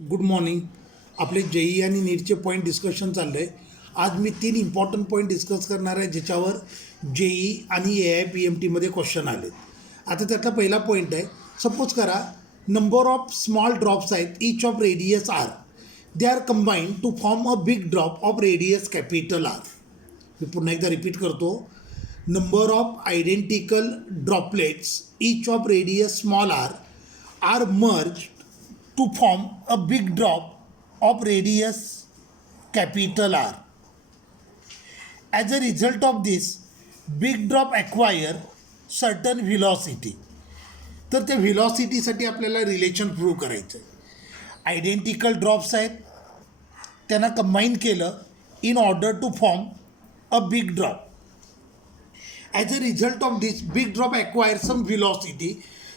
Good morning. आपले JEE आणि नीटचे point discussion चाललं आहे. आज मी 3 इम्पॉर्टंट पॉईंट डिस्कस करणार आहे ज्याच्यावर जेई आणि AIPMTमध्ये क्वेश्चन आलेत. आता त्यातला पहिला पॉईंट आहे, सपोज करा नंबर ऑफ स्मॉल ड्रॉप्स आहेत, each of radius R, they are combined to form a big drop of radius capital R. मी पुन्हा एकदा रिपीट करतो. Number of identical droplets each of radius small R merge to form a big drop of radius capital R. As a result of this, big drop acquire certain velocity. तर त्या व्हिलॉसिटीसाठी आपल्याला relation prove करायचं आहे. Identical drops आहेत, त्यांना combine केलं in order to form a big drop. As a result of this big drop acquire some velocity.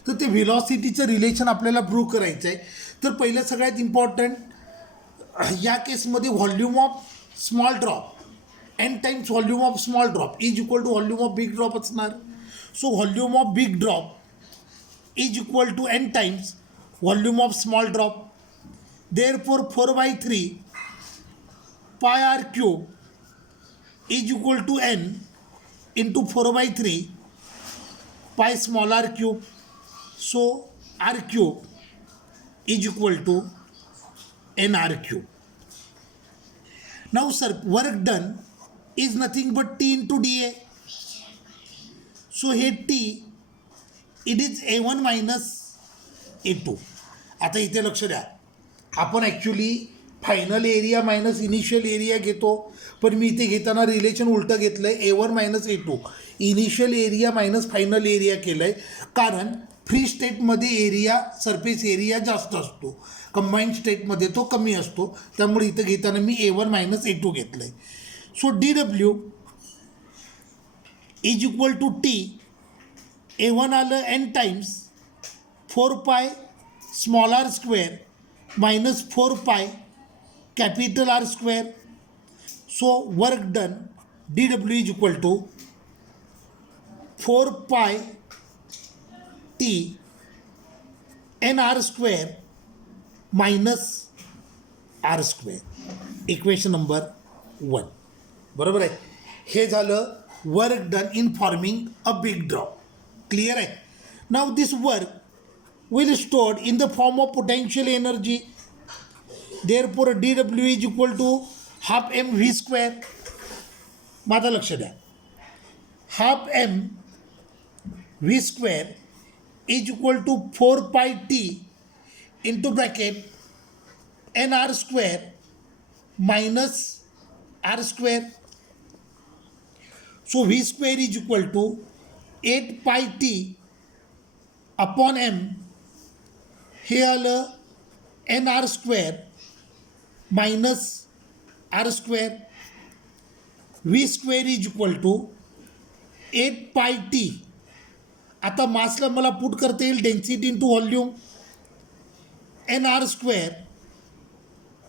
तर ते व्हिलॉसिटीचं रिलेशन आपल्याला प्रूव्ह करायचं आहे. तर पहिलं सगळ्यात इम्पॉर्टंट, या केसमध्ये volume of small drop N times volume of small drop is equal to volume of big drop असणार. So volume of big drop is equal to N times volume of small drop. Therefore 4/3 pi R cube is equal to N into 4/3 pi small R cube. So R cube is equal to nr cube. Now sir, work done is nothing but T into dA. So here T, it is A1 minus A2. आता इथे लक्ष द्या, आपण actually final area minus initial area घेतो, पण मी इथे घेताना relation उलटं घेतलं आहे. A1 minus A2 initial area minus final area केलं आहे, कारण फ्री स्टेटमध्ये एरिया सरफेस एरिया जास्त असतो, कंबाईंड स्टेटमध्ये तो कमी असतो. त्यामुळे इथं घेताना मी A1 मायनस A2 घेतलं आहे. So DW is equal to T. A1 आलं n टाइम्स 4 पाय small R square minus 4 pi capital R square. So work done DW is equal to 4 pi T nr square minus R square. Equation number 1. बरोबर आहे. हे झालं work done in forming a big drop. Clear आहे. Now this work will stored in the form of potential energy. Therefore DW is equal to half mv square. माझं लक्ष द्या, half mv square is equal to 4 pi T into bracket nr square minus r square. So v square is equal to 8 pi T upon m. हे आलं nr square minus r square. v square is equal to 8 pi T. आता मासला मला put करता येईल density into volume nr square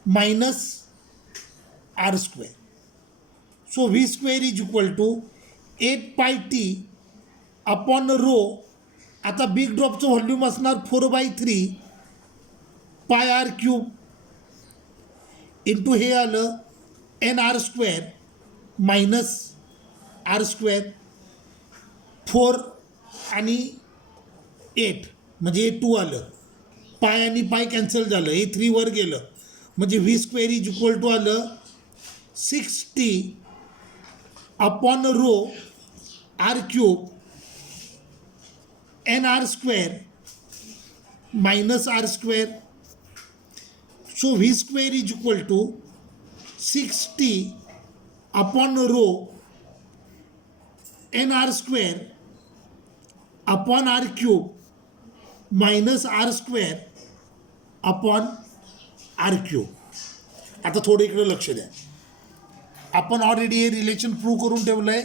minus R square. So V square is equal to 8 pi T upon rho. आता big ड्रॉपचं volume असणार 4/3 pi R cube into हे आलं nr square minus R square. 4 आणि 8 म्हणजे 2 आलं, पाय आणि पाय कॅन्सल झालं, हे 3 वर गेलं, म्हणजे V square is equal to आलं 6T upon rho R cube nr square minus R square. So V square is equal to 6T upon rho nr square upon R cube minus R square upon R cube. आता थोडं इकडं लक्ष द्या, आपण already हे relation prove करून ठेवलं आहे.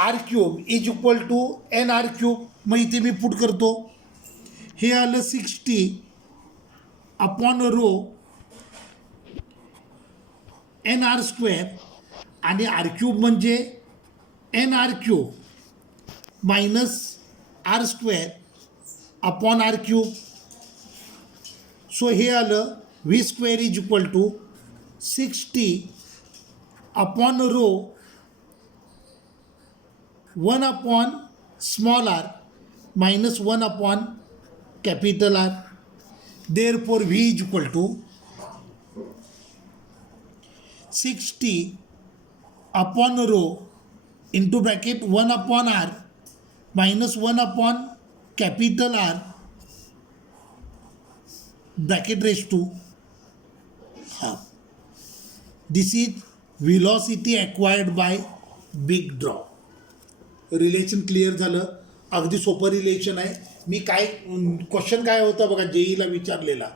R cube is equal to nr cube. मग इथे मी पुट करतो, हे आलं 6T upon rho nr square आणि आर क्यूब म्हणजे nr cube minus R square upon R cube. So हे आलं V square is equal to 60 upon rho 1 upon small R minus 1 upon capital R. Therefore V is equal to 60 upon rho into bracket 1 upon R minus 1 upon capital R bracket raise to half. This is velocity acquired by big drop. Relation clear झालं. अगदी सोपं relation आहे. मी काय question काय होता बघा जेईला विचारलेला,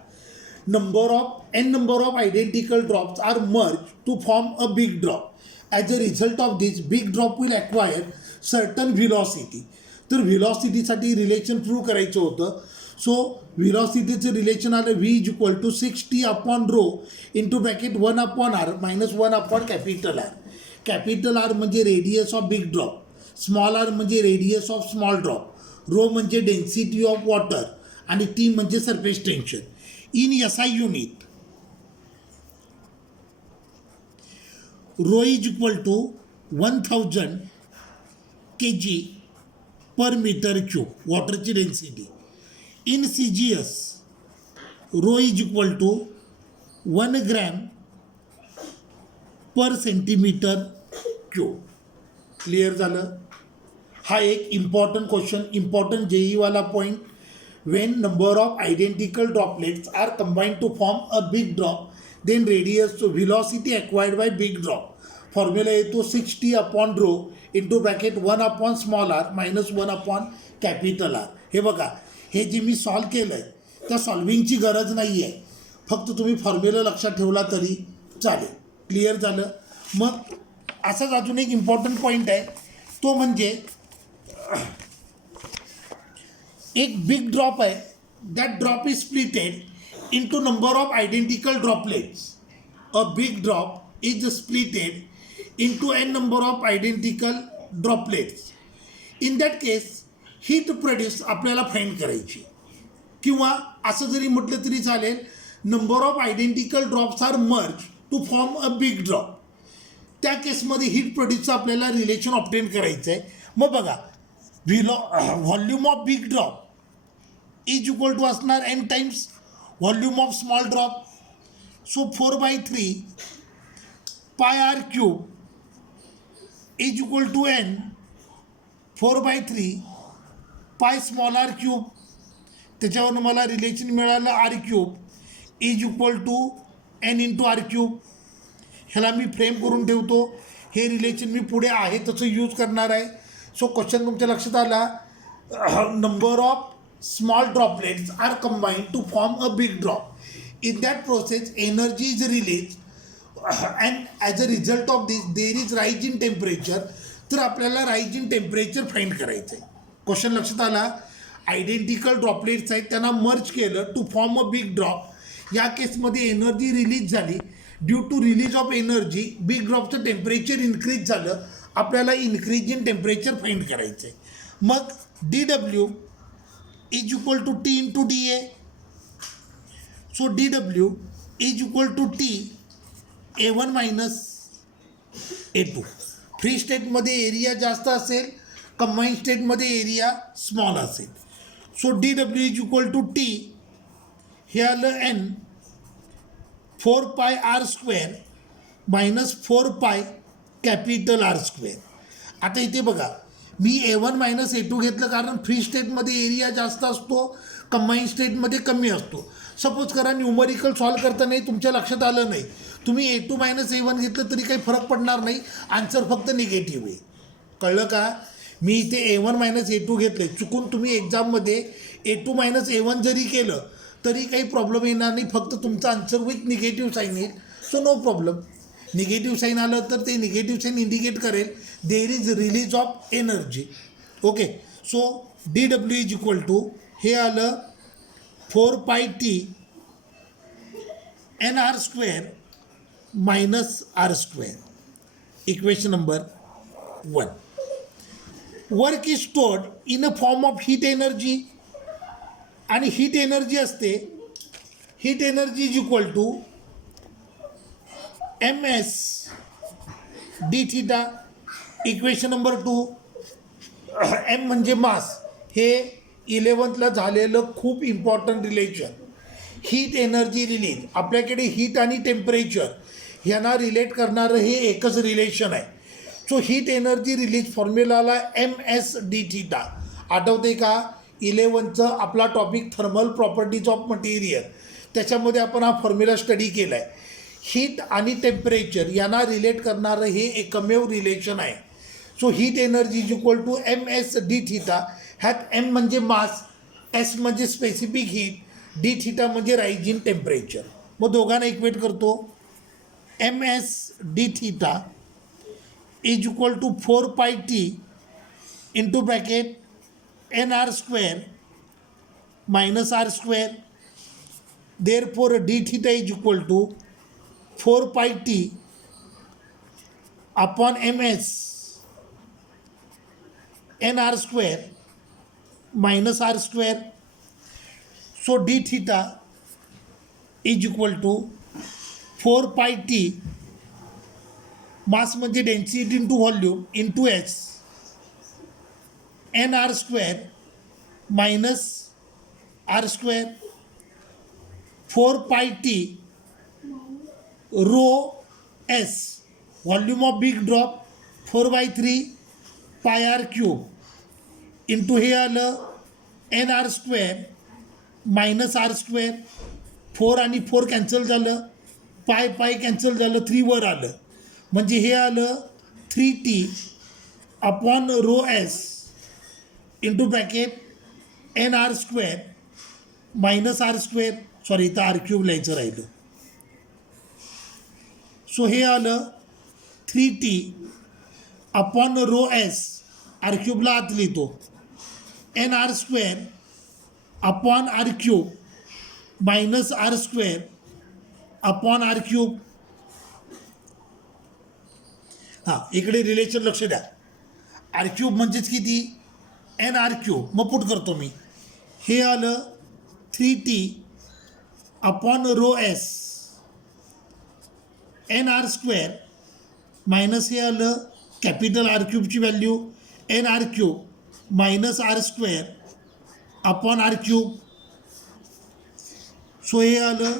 number of identical drops are merge to form a big drop. As a result of this big drop will acquire certain velocity. तर व्हिलॉसिटीसाठी रिलेशन प्रूव्ह करायचं होतं. सो व्हिलॉसिटीचं रिलेशन आलं V is equal to 60 upon rho into bracket 1 upon R minus 1 upon capital R. Capital R म्हणजे radius of big drop, small R म्हणजे radius of small drop, rho म्हणजे डेन्सिटी ऑफ वॉटर आणि T म्हणजे surface tension. In SI unit rho is equal to 1000 kg per metre cube वॉटरची density. In CGS rho is equal to 1 gram per centimetre cube. Clear झालं. हा एक important question, important जेईवाला point. When number of identical droplets are combined to form a big drop then radius velocity acquired by big drop. Formula येतो 60 upon rho into bracket 1 upon small R minus 1 upon capital R. हे बघा, हे जे मी solve केलं आहे त्या सॉल्विंगची गरज नाही आहे, फक्त तुम्ही फॉर्म्युला लक्षात ठेवला तरी चालेल. क्लिअर झालं. मग असाच अजून एक इम्पॉर्टंट पॉईंट आहे, तो म्हणजे एक बिग ड्रॉप आहे. That drop is splitted into number of identical droplets. A big drop is splitted into an number of identical droplets. In that case heat produce आपल्याला फाइंड करायची, किंवा असं जरी म्हटलं तरी चालेल, number of identical drops are merge to form a big drop. त्या केसमध्ये हीट प्रोड्यूसचं आपल्याला रिलेशन ऑब्टेन करायचं आहे. मग बघा, volume of big drop is equal to असणार N times volume of small drop. So 4/3 pi R cube is equal to N 4/3 pi small R cube. त्याच्यावरून मला रिलेशन मिळालं R cube is equal to N into R cube. ह्याला मी frame करून ठेवतो. हे relation मी पुढे आहे तसं यूज करणार आहे. सो क्वेश्चन तुमच्या लक्षात आला, number of small droplets are combined to form a big drop. In that process energy is release and as a result of this there is rise in temperature. तर आपल्याला rise in temperature find करायचं आहे. Question लक्षात आला. Identical droplets आहेत, त्यांना merge केलं to form a big drop. या केसमध्ये एनर्जी रिलीज झाली. Due to release of energy big ड्रॉपचं टेम्परेचर इन्क्रीज झालं. आपल्याला इन्क्रीज इन टेम्परेचर फाइंड करायचं आहे. मग DW is equal to T into DA. So DW is equal to T A1 minus A2. Free स्टेटमध्ये area जास्त असेल, कंबाईंड स्टेटमध्ये एरिया स्मॉल असेल. So DW is equal to T, हे आलं N 4 पाय R square minus 4 pi capital R square. आता इथे बघा, मी A1 मायनस A2 घेतलं कारण फ्री स्टेटमध्ये एरिया जास्त असतो, कंबाईंड स्टेटमध्ये कमी असतो. सपोज करा न्यूमरिकल सॉल्व करतानाही तुमच्या लक्षात आलं नाही, तुम्ही A2 मायनस A1 घेतलं तरी काही फरक पडणार नाही, आन्सर फक्त निगेटिव्ह आहे. कळलं का? मी इथे A1 मायनस A2 घेतले, चुकून तुम्ही एक्झाममध्ये A2 मायनस A1 जरी केलं तरी काही प्रॉब्लेम येणार नाही, फक्त तुमचा आन्सर विथ निगेटिव्ह साईन येईल. So no problem. Negative sign आलं तर ते निगेटिव्ह साईन इंडिकेट करेल there is release of energy. Okay. So DW is equal to, हे आलं 4 pi T N R square minus R square. Equation number 1. Work is stored in a form of heat energy. आणि heat energy असते heat energy is equal to MS D theta. Equation number 2. M म्हणजे mass. हे 11th झालेलं खूप important relation. Heat energy release, आपल्याकडे heat आणि temperature यांना relate करणारं हे एकच रिलेशन आहे. सो हीट एनर्जी रिलीज फॉर्म्युलाला MS डी थिटा. आठवते का 11th आपला topic thermal properties of material, त्याच्यामध्ये आपण हा फॉर्म्युला स्टडी केला आहे. हीट आणि टेम्परेचर यांना रिलेट करणारं हे एकमेव रिलेशन आहे. So heat energy is equal to MS D theta. ह्यात M म्हणजे मास, S म्हणजे स्पेसिफिक हीट, डी थिटा म्हणजे राईज इन टेम्परेचर. मग दोघांना इक्वेट करतो. MS D theta is equal to 4 pi T into bracket NR square minus R square. Therefore D theta is equal to 4 pi T upon MS NR square minus R square. So D theta is equal to 4 pi T, mass म्हणजे density into volume into H, NR square minus R square. 4 pi T rho S, volume of big drop 4/3 pi R cube into हे आलं NR square minus R square. 4 आणि 4 cancel झालं, पाय पाय cancel झालं, 3 वर आलं, म्हणजे हे आलं 3T upon rho S into bracket NR square minus R square. Sorry, इथं R क्यूब लिहायचं राहिलं. सो हे आलं 3T upon rho S, R क्यूबला आत लिहितो, NR square upon R cube minus R square upon R cube. हां, इकडे relation लक्ष द्या. R क्यूब म्हणजेच किती? NR cube. मग पुट करतो मी. हे आलं 3T upon rho S NR square minus हे आलं कॅपिटल R क्यूबची value NR cube minus R square upon R cube. So हे आलं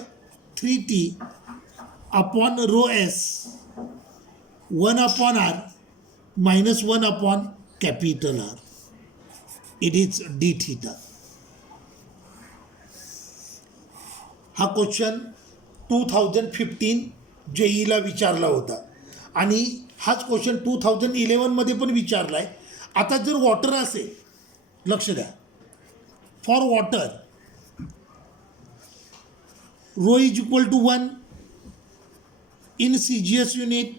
3T upon rho S 1 upon R minus 1 upon capital R. It is D theta. हा question 2015 JEEला विचारला होता आणि हाच क्वेश्चन 2011मध्ये पण विचारला आहे. आता जर वॉटर असेल, लक्ष द्या, for water rho is equal to 1 in CGS unit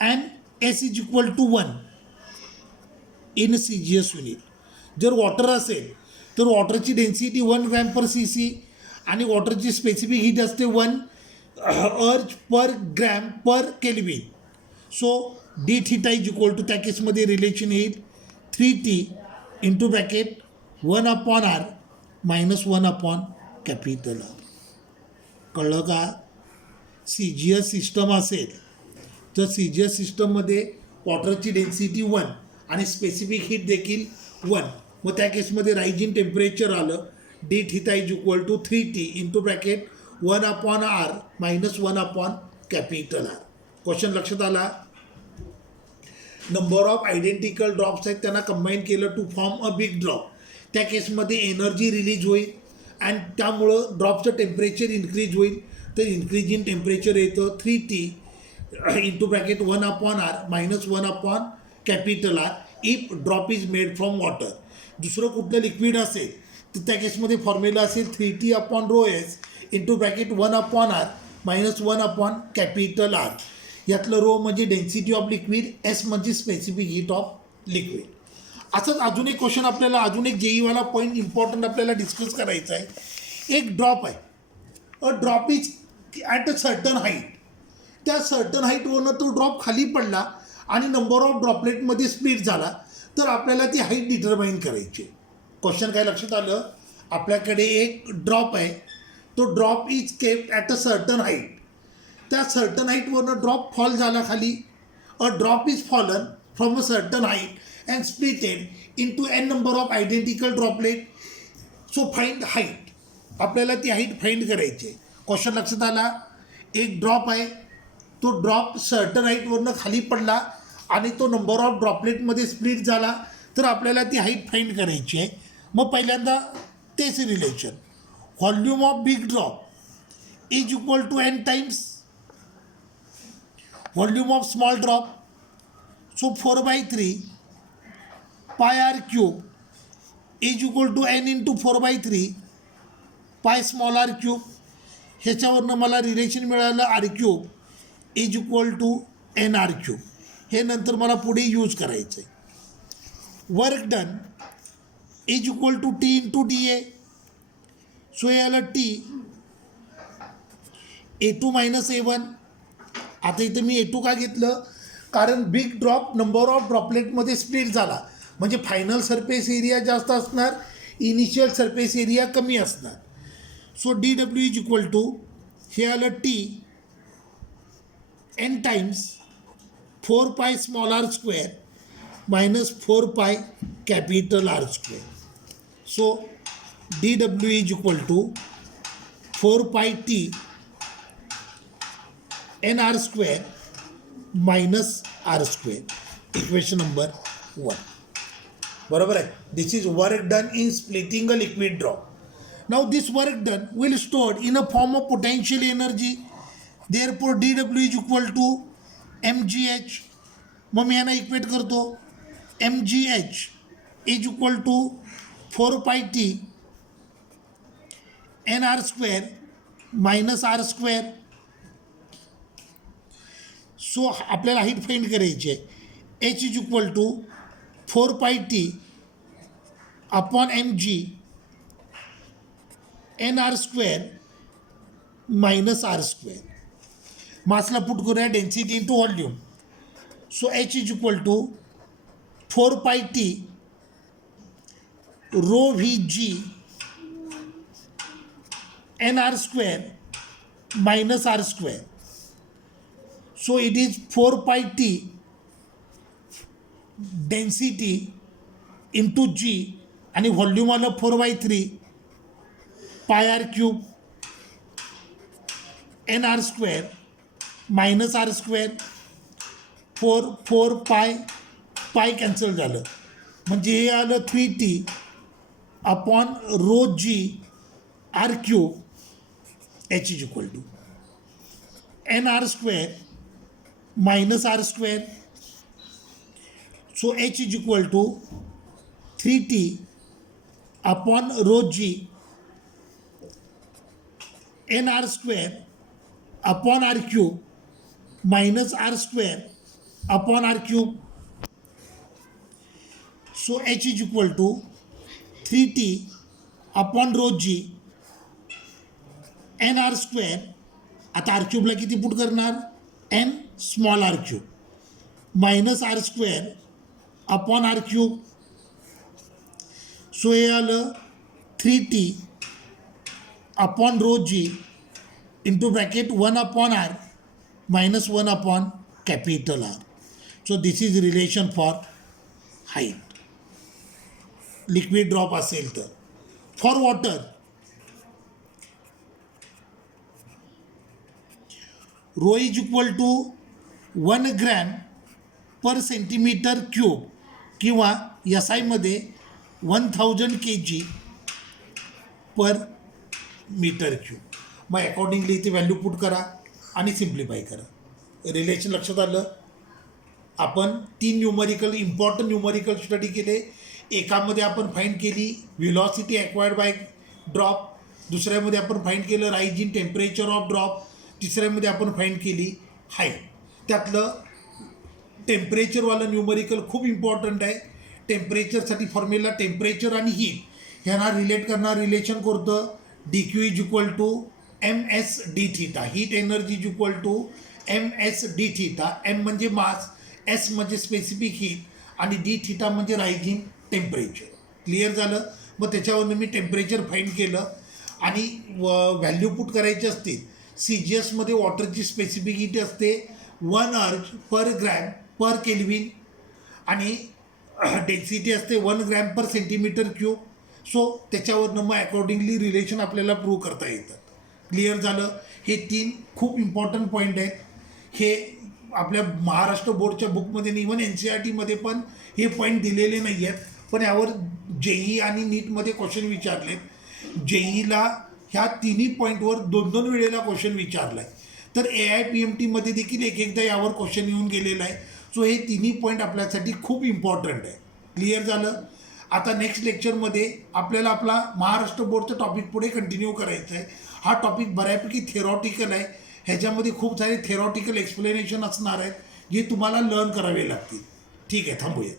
and S is equal to 1 in CGS unit. जर वॉटर असेल तर वॉटरची डेन्सिटी 1 ग्रॅम पर CC आणि वॉटरची स्पेसिफिक हीट असते 1 erg per gram per kelvin. So D theta is equal to, त्या केसमध्ये relation येईल 3T into bracket 1 upon R minus 1 upon capital R. कळलं का? CGS सिस्टम असेल तर CGS सिस्टममध्ये वॉटरची डेन्सिटी 1 आणि स्पेसिफिक हीट देखील 1. मग त्या केसमध्ये राईज इन टेम्परेचर आलं. D theta is equal to 3T into bracket 1 upon R minus 1 upon capital R. Question लक्षात आला? नंबर ऑफ आयडेंटिकल ड्रॉप्स आहेत, त्यांना कंबाईन केलं to form a big drop. त्या केसमध्ये एनर्जी रिलीज होईल आणि त्यामुळं ड्रॉपचं टेम्परेचर इन्क्रीज होईल. तर इन्क्रीज इन टेम्परेचर येतं 3T into bracket 1 upon R minus 1 upon capital R if drop is made from water. दुसरं कुठलं लिक्विड असेल तर त्या केसमध्ये फॉर्म्युला असेल 3T upon rho S into bracket 1 upon R minus 1 upon capital R. यातलं row म्हणजे डेन्सिटी ऑफ लिक्विड, एस म्हणजे स्पेसिफिक हीट ऑफ लिक्विड. असंच अजून एक क्वेश्चन आपल्याला, अजून एक JEEवाला पॉईंट इम्पॉर्टंट आपल्याला डिस्कस करायचा आहे. एक ड्रॉप आहे, अ drop is at a certain height. त्या सर्टन हाईटवरनं तो ड्रॉप खाली पडला आणि नंबर ऑफ ड्रॉपलेटमध्ये स्प्लिट झाला, तर आपल्याला ती हाईट डिटरमाइन करायची. क्वेश्चन काय लक्षात आलं? आपल्याकडे एक ड्रॉप आहे, तो drop is kept at a certain height. त्या सर्टन हाईटवरनं ड्रॉप फॉल झाला खाली. A drop is fallen from a certain height and splitted into an number of identical droplet. So find height. आपल्याला ती height find करायची आहे. Question लक्षात आला. एक ड्रॉप आहे, तो ड्रॉप सर्टन हाईटवरनं खाली पडला आणि तो नंबर ऑफ ड्रॉपलेटमध्ये स्प्लिट झाला, तर आपल्याला ती हाईट फाइंड करायची आहे. मग पहिल्यांदा तेच relation, volume of big drop is equal to N times volume of small drop. So 4/3 pi R cube is equal to N into 4/3 pi small R cube. ह्याच्यावरनं मला रिलेशन मिळालं R cube is equal to N R cube. हे नंतर मला पुढे use करायचं आहे. Work done is equal to T into D A. So हे आलं टी A2 - A1. आता इथं मी A2 का घेतलं, कारण बिग ड्रॉप नंबर ऑफ ड्रॉपलेटमध्ये स्प्लिट झाला, म्हणजे फायनल सरफेस एरिया जास्त असणार, इनिशियल सरफेस एरिया कमी असणार. So DW is equal to हे आलं टी एन टाइम्स 4 पाय small R square minus 4 pi capital R square. So DW is equal to 4 pi T N R square minus R square. Equation number 1. बरोबर आहे. This is work done in splitting a liquid drop. Now this work done will stored in a form of potential energy. Therefore DW is equal to mgh. मग मी ह्यांना equate करतो. mgh is equal to 4 pi T N R square minus R square. So आपल्याला height find करायची आहे. H is equal to 4 pi T upon mg N R square minus R square. मासला put करूया density into volume. So H is equal to 4 pi T rho V G N R square minus R square. So it is 4 pi T density into जी आणि volume आलं 4/3 pi R cube N R square minus R square. 4 pi cancel झालं, म्हणजे हे आलं 3t upon rho G R cube. H is equal to N R square minus R square. So H is equal to 3t upon rho G N R square upon R cube minus R square upon R cube. So H is equal to 3t upon rho G N R square. आता R क्यूबला किती put करणार, N small R cube minus R square upon R cube. So हे आलं 3t upon rho G into bracket 1 upon R minus 1 upon capital R. So this is relation for height. Liquid drop असेल तर. For water rho is equal to 1 gram per centimetre cube किंवा SI मध्ये 1000 kg per metre cube. मग accordingly इथे value put करा आणि simplify करा. Relation लक्षात आलं. आपण 3 न्यूमरिकल इम्पॉर्टंट न्यूमरिकल स्टडी केले. एकामध्ये आपण फाइंड केली व्हिलॉसिटी ॲक्वायर्ड बाय ड्रॉप, दुसऱ्यामध्ये आपण फाइंड केलं rise in temperature of drop, तिसऱ्यामध्ये आपण फाइंड केली हाईट. त्यातलं टेम्परेचरवालं न्यूमरिकल खूप इम्पॉर्टंट आहे. टेम्परेचरसाठी फॉर्म्युला टेम्परेचर आणि हीट ह्यांना रिलेट करणार रिलेशन करतं. DQ is equal to MS d theta. Heat energy is equal to MS d theta. M म्हणजे मास, S म्हणजे स्पेसिफिक हीट आणि d थीटा म्हणजे रायझिंग टेम्परेचर. क्लिअर झालं. मग त्याच्यावरनं मी टेम्परेचर फाईंड केलं आणि व्हॅल्यू पुट करायची असते. सी जी एसमध्ये वॉटरची स्पेसिफिकिटी असते 1 erg per gram per kelvin आणि डेन्सिटी असते 1 gram per centimetre cube. So त्याच्यावरनं मग अकॉर्डिंगली रिलेशन आपल्याला प्रूव्ह करता येतात. क्लिअर झालं. हे 3 खूप इम्पॉर्टंट पॉईंट आहेत. हे आपल्या महाराष्ट्र बोर्डच्या बुकमध्ये नाही, इव्हन एन सी आर टीमध्ये पण हे पॉईंट दिलेले नाही आहेत. पण यावर जेई आणि नीटमध्ये क्वेश्चन विचारले. जेईला ह्या तिन्ही पॉईंटवर 2-2 वेळेला क्वेश्चन विचारला आहे. तर AIPMTमध्ये देखील एकदा यावर क्वेश्चन येऊन गेलेला आहे. सो हे तिन्ही पॉईंट आपल्यासाठी खूप इम्पॉर्टंट आहे. क्लिअर झालं. आता नेक्स्ट लेक्चरमध्ये आपल्याला आपला महाराष्ट्र बोर्डचा टॉपिक पुढे कंटिन्यू करायचा आहे. हा टॉपिक बऱ्यापैकी थेरॉटिकल आहे. ह्याच्यामध्ये खूप सारे थेरॉटिकल एक्सप्लेनेशन असणार आहेत जे तुम्हाला लर्न करावे लागतील. ठीक आहे, थांबूया.